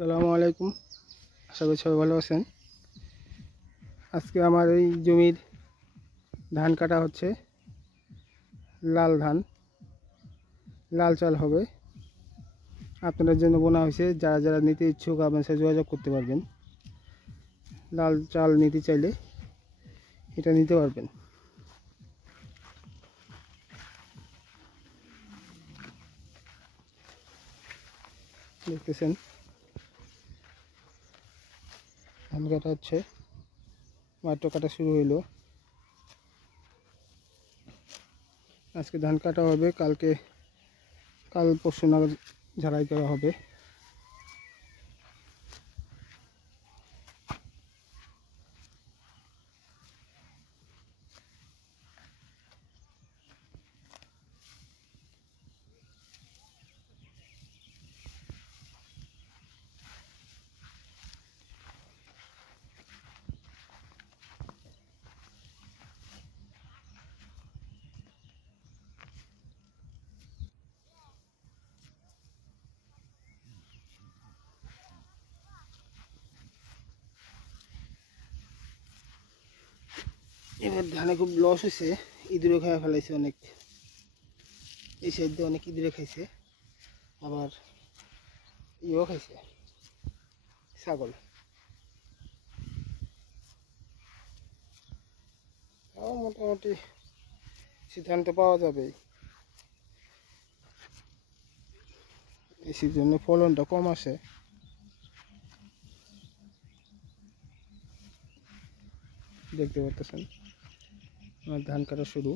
আসসালামু আলাইকুম। আশা করি সবাই ভালো আছেন। আজকে আমার এই জমির ধান কাটা হচ্ছে। লাল ধান, লাল চাল হবে। আপনাদের জন্য বোনা হয়েছে। যারা যারা নিতে ইচ্ছুক আপনার সাথে যোগাযোগ করতে পারবেন। লাল চাল নিতে চাইলে এটা নিতে পারবেন। দেখতেছেন ধান কাটা হচ্ছে, মাত্র কাটা শুরু হইল। আজকে ধান কাটা হবে, কাল পরশু নাগাদ ঝাড়াই করা হবে। এবার ধানে খুব লস হয়েছে, ইঁদুরে খাইয়া ফেলাইছে অনেক। এই সাইড দিয়ে অনেক ইঁদুরে খাইছে, আবার ইয়েও খাইছে, ছাগল। তাও মোটামুটি সিদ্ধান্ত পাওয়া যাবে। এই সিজনে ফলনটা কম আসে। দেখতে পাচ্ছেন আমার ধান কাটা শুরু।